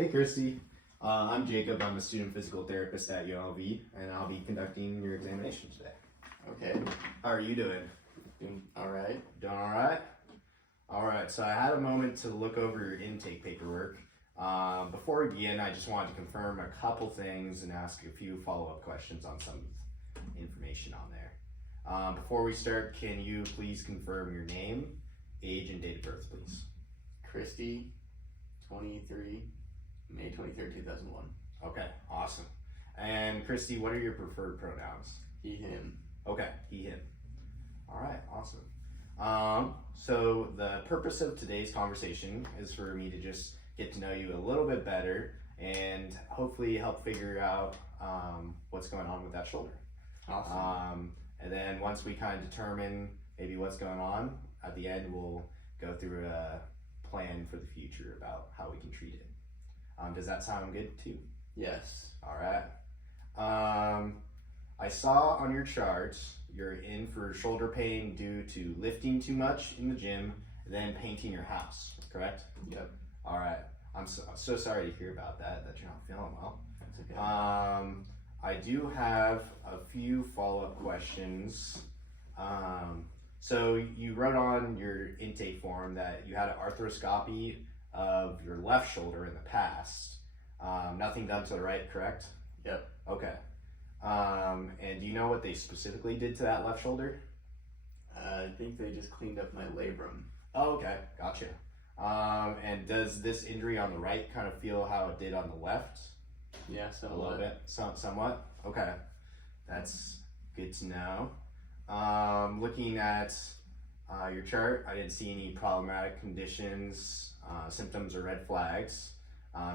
Hey Christy, I'm Jacob. I'm a student physical therapist at UNLV, and I'll be conducting your examination today. Okay, How are you doing? doing all right. Doing all right? All right, so I had a moment to look over your intake paperwork. Before we begin, I just wanted to confirm a couple things and ask a few follow-up questions on some information on there. Before we start, can you please confirm your name, age, and date of birth, please? Christy, 23, May 23rd, 2001. Okay, awesome. And Christy, what are your preferred pronouns? He, him. Okay, he, him. All right, awesome. So the purpose of today's conversation is for me to just get to know you a little bit better and hopefully help figure out what's going on with that shoulder. Awesome. And then once we kind of determine maybe what's going on, at the end we'll go through a plan for the future about how we can treat it. Does that sound good too? Yes. All right. I saw on your chart you're in for shoulder pain due to lifting too much in the gym, then painting your house, correct? Yep. All right. I'm so sorry to hear about that you're not feeling well. That's okay. I do have a few follow-up questions. So you wrote on your intake form that you had an arthroscopy of your left shoulder in the past. Nothing done to the right, correct? Yep. Okay. And do you know what they specifically did to that left shoulder? I think they just cleaned up my labrum. Oh, okay. Gotcha. And does this injury on the right kind of feel how it did on the left? Yeah, A somewhat. little bit? Somewhat? Okay. That's good to know. Looking at your chart, I didn't see any problematic conditions, symptoms, or red flags.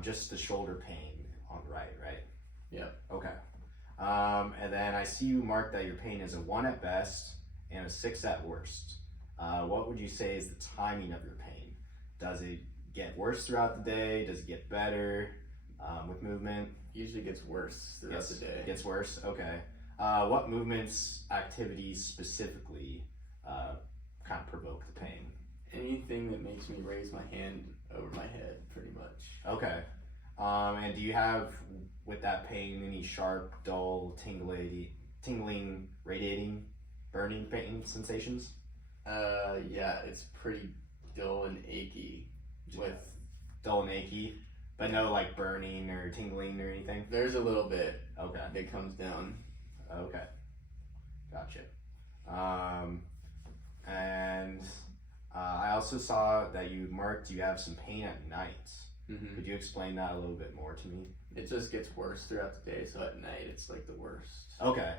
Just the shoulder pain on the right? Yep. Okay. And then I see you marked that your pain is a 1 at best and a 6 at worst. What would you say is the timing of your pain? Does it get worse throughout the day? Does it get better with movement? Usually gets worse throughout the day. Gets worse? Okay. What movements, activities specifically kind of provoke the pain? Anything that makes me raise my hand over my head, pretty much. Okay. And do you have, with that pain, any sharp, dull, tingling, radiating, burning pain sensations? Yeah, it's pretty dull and achy. Dull and achy, but no like burning or tingling or anything? There's a little bit Okay. that comes down. Okay. Gotcha. And I also saw that you marked you have some pain at night. Mm-hmm. Could you explain that a little bit more to me? It just gets worse throughout the day, so at night it's like the worst. Okay.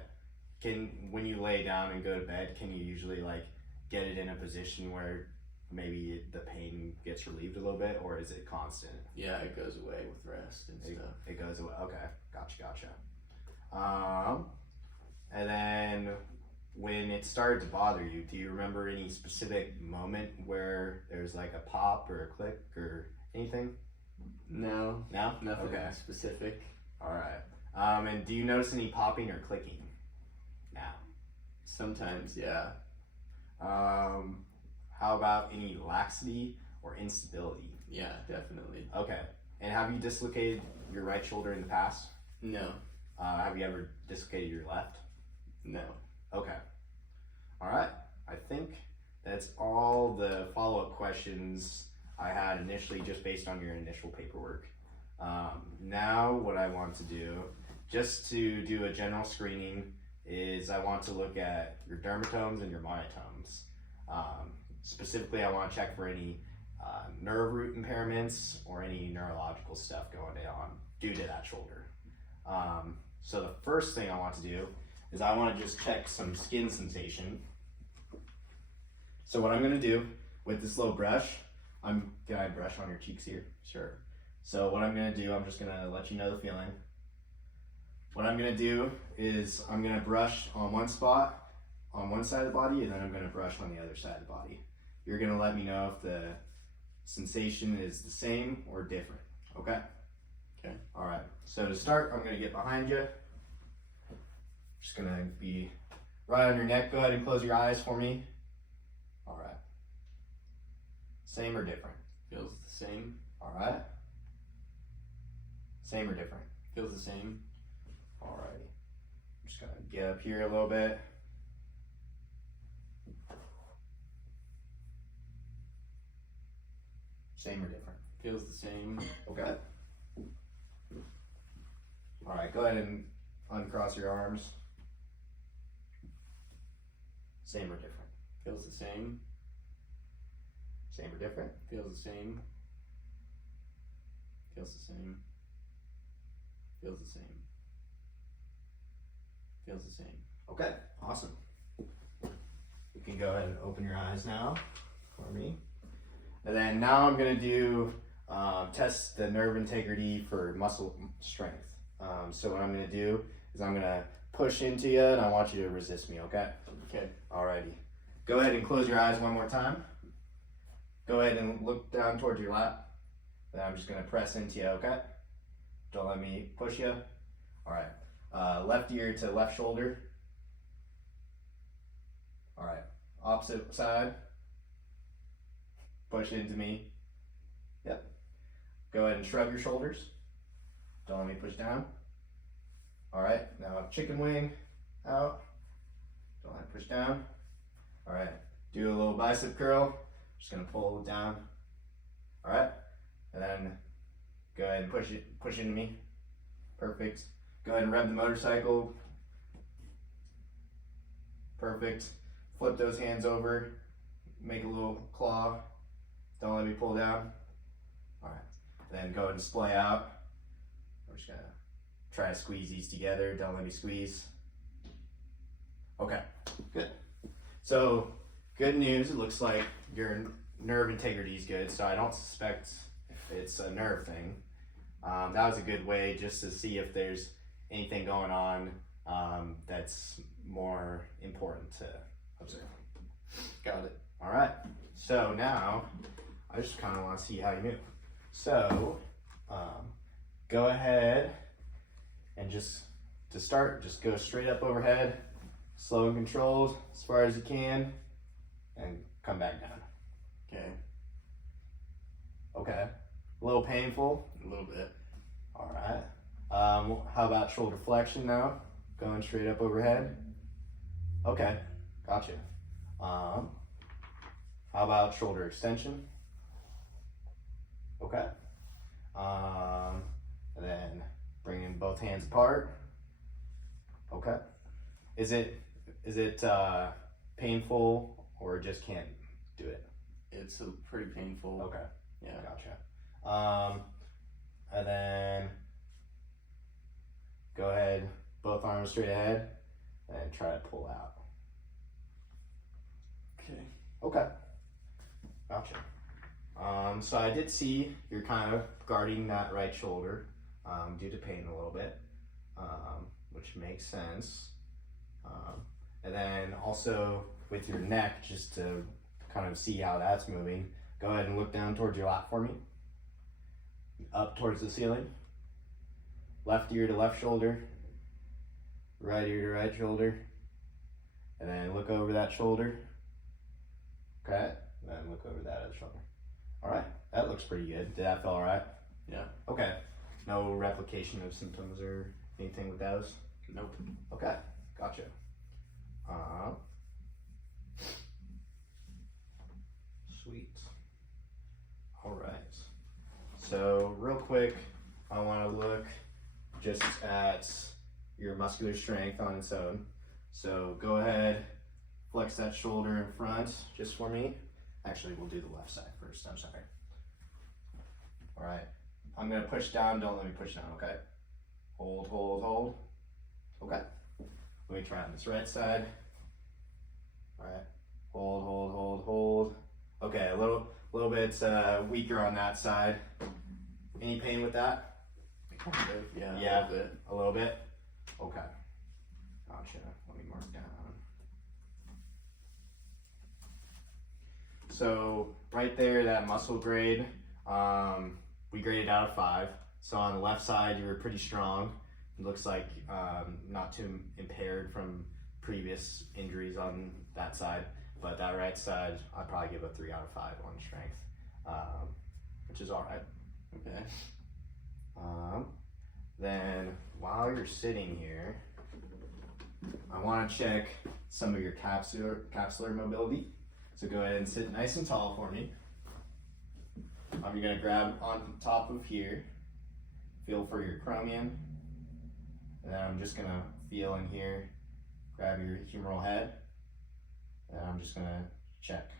When you lay down and go to bed, can you usually like get it in a position where maybe the pain gets relieved a little bit, or is it constant? Yeah, it goes away with rest and stuff. It goes away. Okay. Gotcha. And then when it started to bother you, do you remember any specific moment where there's like a pop or a click or anything? No, No? nothing Okay. specific. All right. And do you notice any popping or clicking now? Sometimes, yeah. How about any laxity or instability? Yeah, definitely. Okay. And have you dislocated your right shoulder in the past? No, Have you ever dislocated your left? no. Okay. All right. I think that's all the follow-up questions I had initially just based on your initial paperwork. Now what I want to do, just to do a general screening, is I want to look at your dermatomes and your myotomes. Specifically, I want to check for any nerve root impairments or any neurological stuff going on due to that shoulder. So the first thing I want to do is I want to just check some skin sensation. So what I'm going to do with this little brush, can I brush on your cheeks here? Sure. So what I'm going to do, I'm just going to let you know the feeling. What I'm going to do is I'm going to brush on one spot on one side of the body, and then I'm going to brush on the other side of the body. You're going to let me know if the sensation is the same or different, okay? Okay. All right, so to start, I'm going to get behind you. Just going to be right on your neck. Go ahead and close your eyes for me. All right. Same or different? Feels the same. All right. Same or different? Feels the same. Alrighty. I'm just gonna get up here a little bit. Same or different? Feels the same. Okay. Alright, go ahead and uncross your arms. Same or different? Feels the same. Same or different? Feels the same. Feels the same. Feels the same. Feels the same. Okay, awesome. You can go ahead and open your eyes now for me. And then now I'm gonna do test the nerve integrity for muscle strength. So what I'm gonna do is I'm gonna push into you and I want you to resist me, okay? Okay. Alrighty. Go ahead and close your eyes one more time. Go ahead and look down towards your lap. Then I'm just gonna press into you, okay? Don't let me push you. Alright. Left ear to left shoulder. Alright. Opposite side. Push into me. Yep. Go ahead and shrug your shoulders. Don't let me push down. Alright. Now chicken wing out. Don't let me push down. Alright. Do a little bicep curl. Just gonna pull it down. Alright. And then go ahead and push into me. Perfect. Go ahead and rev the motorcycle. Perfect. Flip those hands over. Make a little claw. Don't let me pull down. Alright. Then go ahead and splay out. We're just gonna try to squeeze these together. Don't let me squeeze. Okay, good. So, good news. It looks like your nerve integrity is good. So I don't suspect it's a nerve thing. That was a good way just to see if there's anything going on that's more important to observe. Got it. All right. So now I just kind of want to see how you move. So go ahead and just to start, just go straight up overhead, slow and controlled as far as you can, and come back down. Okay. Okay. A little painful. A little bit. All right. How about shoulder flexion now? Going straight up overhead. Okay. Gotcha. How about shoulder extension? Okay. And then bringing both hands apart. Okay. Is it painful or just can't do it? It's pretty painful. Okay. Yeah. Gotcha. And then go ahead, both arms straight ahead, and try to pull out. Okay. Okay. Gotcha. So I did see you're kind of guarding that right shoulder due to pain a little bit, which makes sense. And then also with your neck, just to kind of see how that's moving, go ahead and look down towards your lap for me. Up towards the ceiling. Left ear to left shoulder. Right ear to right shoulder. And then look over that shoulder. Okay. And then look over that other shoulder. Alright. That looks pretty good. Did that feel alright? Yeah. Okay. No replication of symptoms or anything with those? Nope. Okay. Gotcha. Sweet. Alright. So real quick, I want to look just at your muscular strength on its own. So go ahead, flex that shoulder in front just for me. Actually, we'll do the left side first. I'm sorry. All right. I'm going to push down. Don't let me push down, okay? Hold, hold, hold. Okay. Let me try on this right side. All right. Hold, hold, hold, hold. Okay, a little bit weaker on that side. Any pain with that? Kind of. Yeah. Yeah. A little bit. A little bit? Okay. Gotcha. Let me mark down. So right there, that muscle grade, we graded out of 5. So on the left side, you were pretty strong. It looks like not too impaired from previous injuries on that side. But that right side, I'd probably give a 3 out of 5 on strength, which is all right. Okay. Then while you're sitting here, I want to check some of your capsular mobility. So go ahead and sit nice and tall for me. You're going to grab on top of here, feel for your chromium, and then I'm just going to feel in here, grab your humeral head, and I'm just going to check.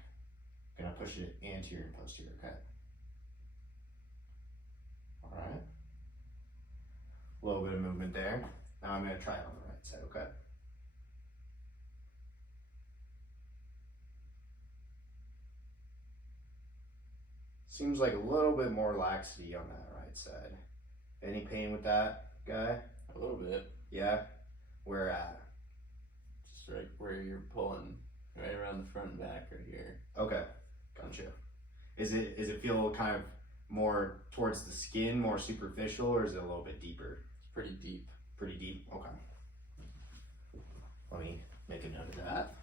I'm going to push it anterior and posterior, okay? All right. A little bit of movement there. Now I'm going to try it on the right side, okay? Seems like a little bit more laxity on that right side. Any pain with that, guy? A little bit. Yeah? Where at? Just right where you're pulling, right around the front and back right here. Okay, gotcha. Is it feel kind of more towards the skin, more superficial, or is it a little bit deeper? It's pretty deep. Pretty deep? Okay. Let me make a note of that.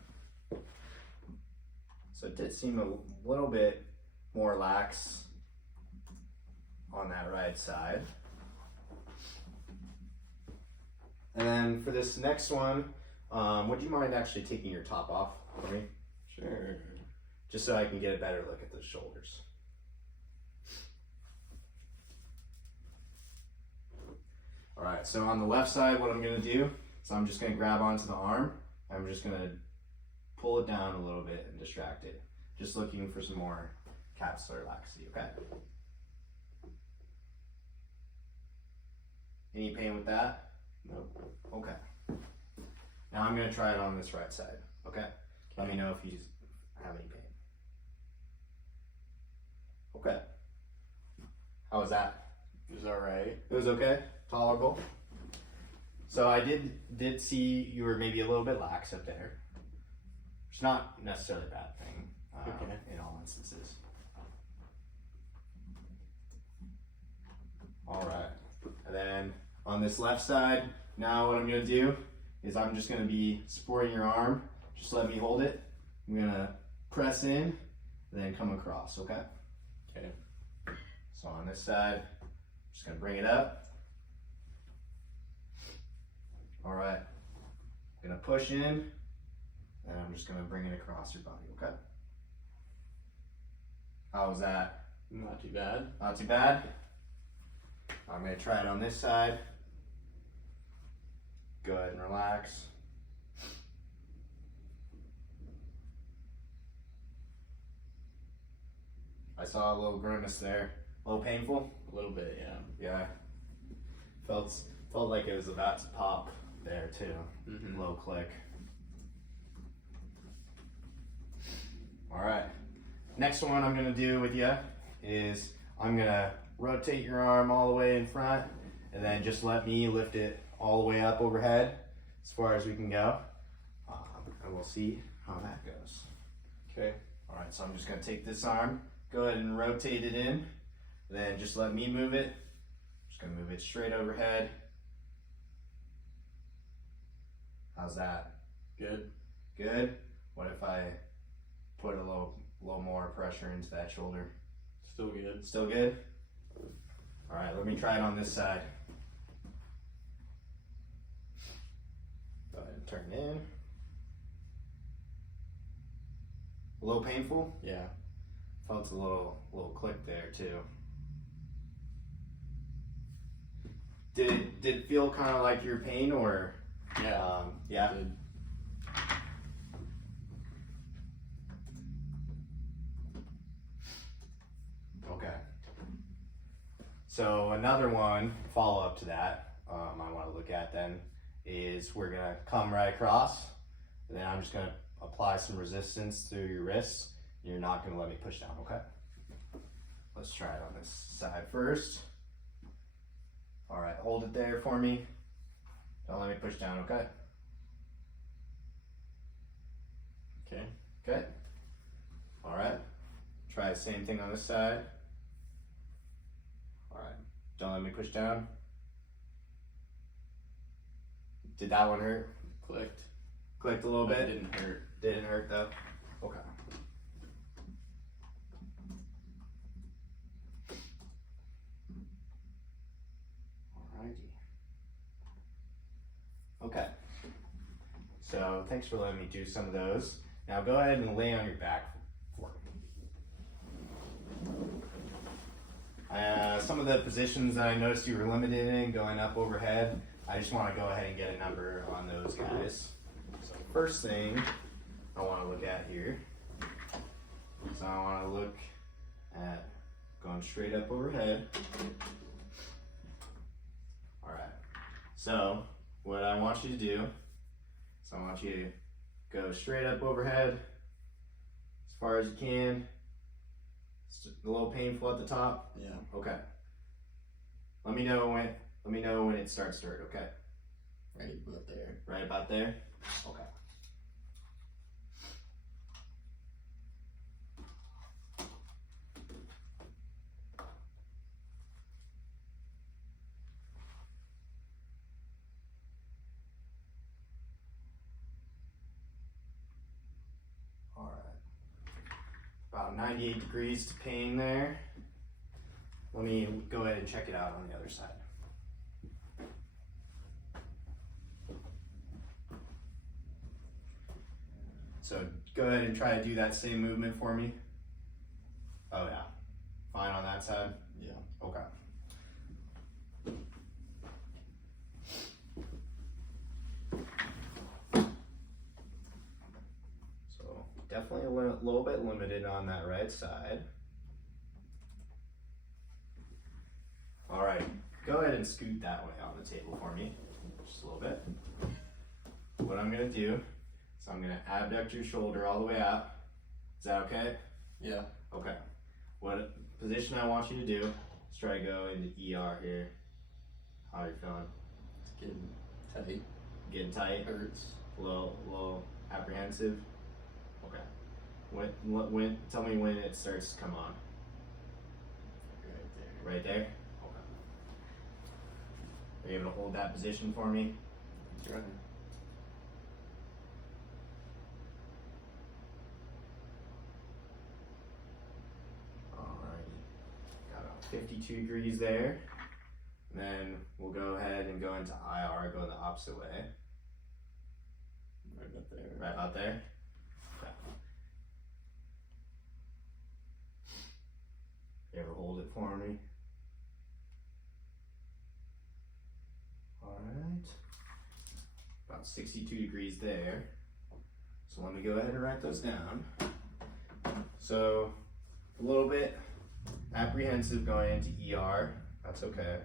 So it did seem a little bit more lax on that right side. And then for this next one, would you mind actually taking your top off for me? Sure. Just so I can get a better look at the shoulders. All right, so on the left side, what I'm gonna do is I'm just gonna grab onto the arm. I'm just gonna pull it down a little bit and distract it. Just looking for some more capsular laxity, okay? Any pain with that? Nope. Okay. Now I'm gonna try it on this right side, okay? Let me know if you have any pain. Okay. How was that? It was alright. It was okay? Tolerable? So I did see you were maybe a little bit lax up there. It's not necessarily a bad thing Okay. in all instances. All right. And then on this left side, now what I'm gonna do is I'm just gonna be supporting your arm. Just let me hold it. I'm gonna press in, then come across, okay? Okay. So on this side, just gonna bring it up. All right, gonna push in, and I'm just gonna bring it across your body, okay? How was that? Not too bad. Not too bad? I'm gonna try it on this side. Go ahead and relax. I saw a little grimace there. A little painful? A little bit, yeah. Yeah. Felt like it was about to pop there too. Mm-hmm. Low click. All right. Next one I'm gonna do with you is I'm gonna rotate your arm all the way in front, and then just let me lift it all the way up overhead as far as we can go, and we'll see how that goes. Okay. All right. So I'm just gonna take this arm, go ahead and rotate it in, then just let me move it. Just gonna move it straight overhead. How's that? Good. Good. What if I put a little more pressure into that shoulder? Still good. Still good? All right, let me try it on this side. Go ahead and turn it in. A little painful? Yeah. Felt a little click there too. Did it feel kind of like your pain, or Yeah. yeah? Good. Okay. So another one, follow up to that, I want to look at then is we're gonna come right across, and then I'm just gonna apply some resistance through your wrists. You're not gonna let me push down, okay? Let's try it on this side first. All right, hold it there for me. Don't let me push down, okay? Okay. Okay. All right. Try the same thing on this side. All right. Don't let me push down. Did that one hurt? Clicked. Clicked a little But bit. it didn't hurt. Didn't hurt though. Okay. Alrighty. thanks for letting me do some of those. Now go ahead and lay on your back for me. Some of the positions that I noticed you were limited in, going up overhead, I just want to go ahead and get a number on those guys. So first thing I want to look at here, so I want to look at going straight up overhead. Alright, so what I want you to do is I want you to go straight up overhead as far as you can. It's a little painful at the top. Yeah. Okay. Let me know when it starts to hurt, okay? Right about there. Right about there? Okay. Alright. About 98 degrees to pain there. Let me go ahead and check it out on the other side. So go ahead and try to do that same movement for me. Oh yeah. Fine on that side? Yeah. Okay. So definitely a little bit limited on that right side. All right, go ahead and scoot that way on the table for me, just a little bit. What I'm gonna do is I'm gonna abduct your shoulder all the way out. Is that okay? Yeah. Okay. What position I want you to do is try to go into ER here. How are you feeling? It's getting tight. Getting tight? Hurts. A little apprehensive? Okay. Tell me when it starts to come on. Right there. Right there? Okay. Are you able to hold that position for me? It's right. Alrighty. Got about 52 degrees there. And then we'll go ahead and go into IR, go the opposite way. Right about there. Right about there? Okay. You ever hold it for me? Alright. About 62 degrees there. So let me go ahead and write those down. So a little bit apprehensive going into ER. That's okay.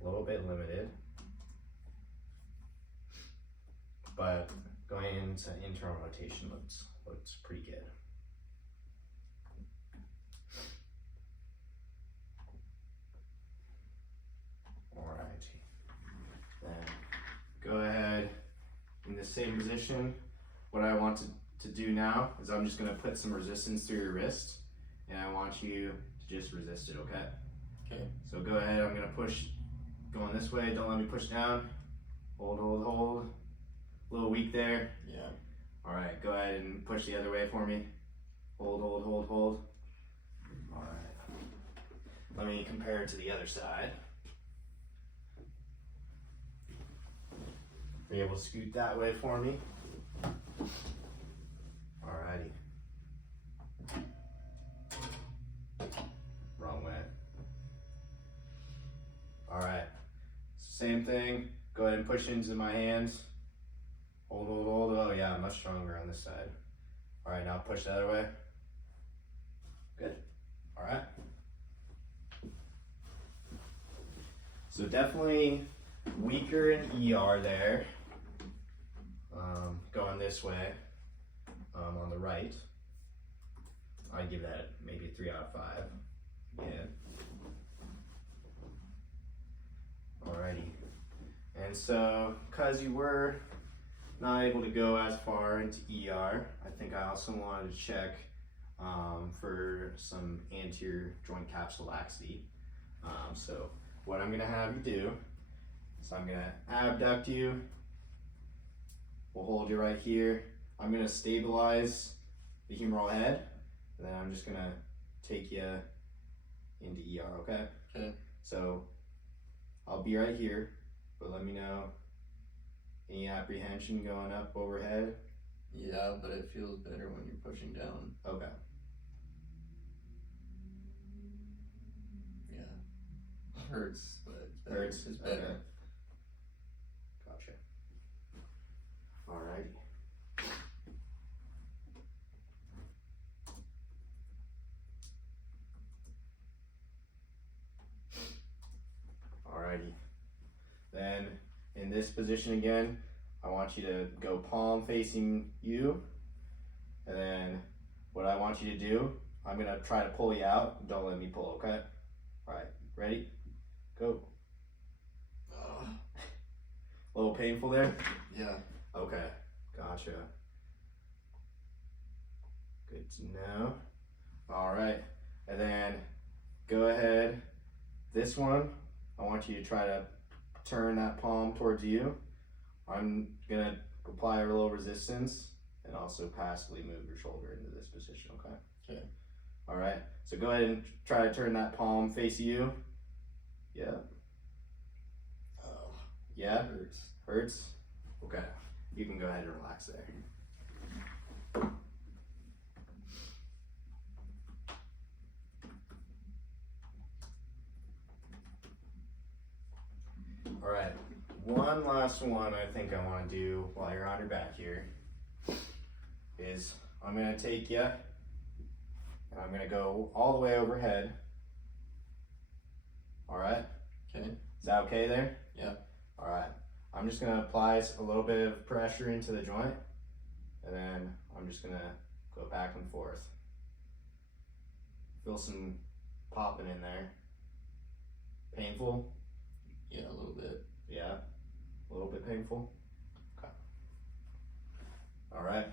A little bit limited. But going into internal rotation looks pretty good. Alright. Then go ahead in the same position. What I want to do now is I'm just going to put some resistance through your wrist, and I want you to just resist it, okay? Okay. So go ahead, I'm going to push going this way. Don't let me push down. Hold, hold, hold. A little weak there. Yeah. Alright, go ahead and push the other way for me. Hold, hold, hold, hold. Alright. Let me compare it to the other side. Are you able to scoot that way for me? Alrighty. Wrong way. Alright. Same thing. Go ahead and push into my hands. Hold, hold, hold. Oh yeah, much stronger on this side. Alright, now push the other way. Good. Alright. So definitely weaker in ER there. Going this way on the right. I'd give that maybe a 3 out of 5. Yeah. Alrighty. And so, because you were not able to go as far into ER, I think I also wanted to check for some anterior joint capsule laxity. So what I'm going to have you do is I'm going to abduct you. We'll hold you right here. I'm going to stabilize the humeral head, and then I'm just going to take you into ER, okay? Okay. So I'll be right here, but let me know any apprehension going up overhead. Yeah, but it feels better when you're pushing down. Okay. Yeah. Hurts, but it's better. Hurts. It's better. Okay. Gotcha. Alrighty. Alrighty. Then in this position again, I want you to go palm facing you. And then what I want you to do, I'm gonna try to pull you out. Don't let me pull, okay? Alright, ready? Go. A little painful there? Yeah. Okay, gotcha. Good to know. Alright, and then go ahead. This one, I want you to try to turn that palm towards you. I'm gonna apply a little resistance and also passively move your shoulder into this position, okay? Okay. Alright, so go ahead and try to turn that palm face you. Yeah. Oh, Yeah? it hurts. Hurts? Okay. You can go ahead and relax there. Alright, one last one I think I want to do while you're on your back here is I'm going to take you and I'm going to go all the way overhead. Alright? Okay. Is that okay there? Yeah. Alright. I'm just going to apply a little bit of pressure into the joint and then I'm just going to go back and forth. Feel some popping in there. Painful? Yeah, a little bit. Yeah, a little bit painful. Okay. All right.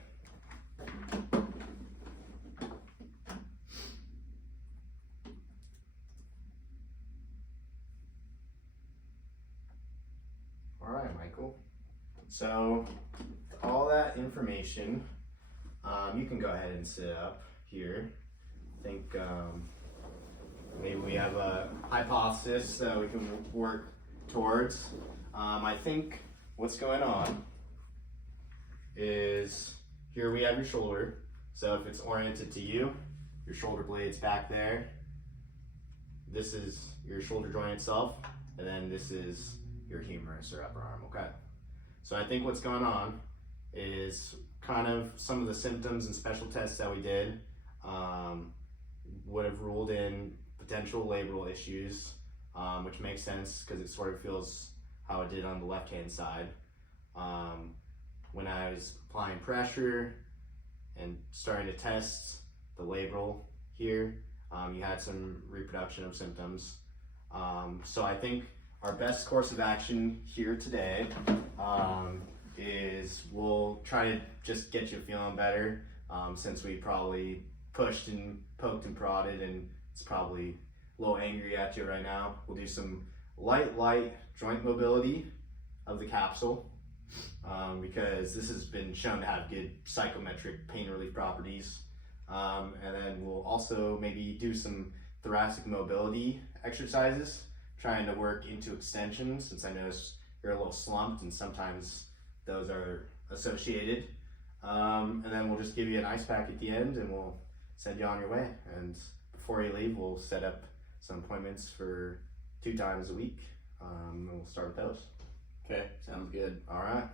All right, Michael. So, all that information, you can go ahead and sit up here. I think maybe we have a hypothesis that we can work towards. I think what's going on is here we have your shoulder. So if it's oriented to you, your shoulder blade's back there. This is your shoulder joint itself, and then this is your humerus or upper arm, okay? So I think what's going on is kind of some of the symptoms and special tests that we did would have ruled in potential labral issues, which makes sense because it sort of feels how it did on the left-hand side. When I was applying pressure and starting to test the labral here, you had some reproduction of symptoms. So I think our best course of action here today is we'll try to just get you feeling better since we probably pushed and poked and prodded and it's probably a little angry at you right now. We'll do some light joint mobility of the capsule because this has been shown to have good psychometric pain relief properties. And then we'll also maybe do some thoracic mobility exercises, trying to work into extension since I noticed you're a little slumped and sometimes those are associated. And then we'll just give you an ice pack at the end and we'll send you on your way. And before you leave, we'll set up some appointments for 2 times a week. And we'll start with those. Okay, sounds good. All right.